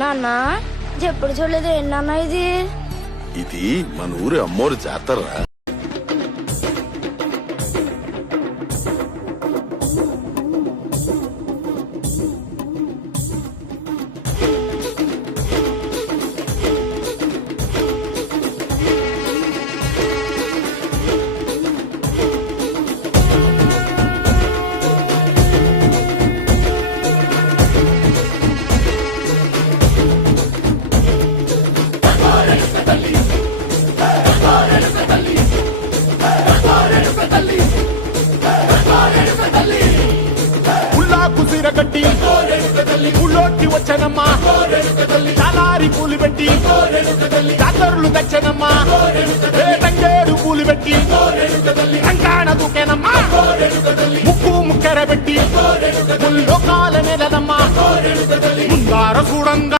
నాన్న ఎప్పుడు చూడలేదు ఏంటన్నా ఇది? ఇది మన ఊరి అమ్మోరు జాతర. కట్టి ఊళ్ళోకి వచ్చనమ్మా, చాలారి పూలు పెట్టి జాతరలు తెచ్చనమ్మా, తంగేడు పూలు పెట్టి రంగాణ దూకేనమ్మా, ముక్కు ముక్కెర పెట్టి ముల్లోకాల నెలనమ్మా, ముందార చూడంగా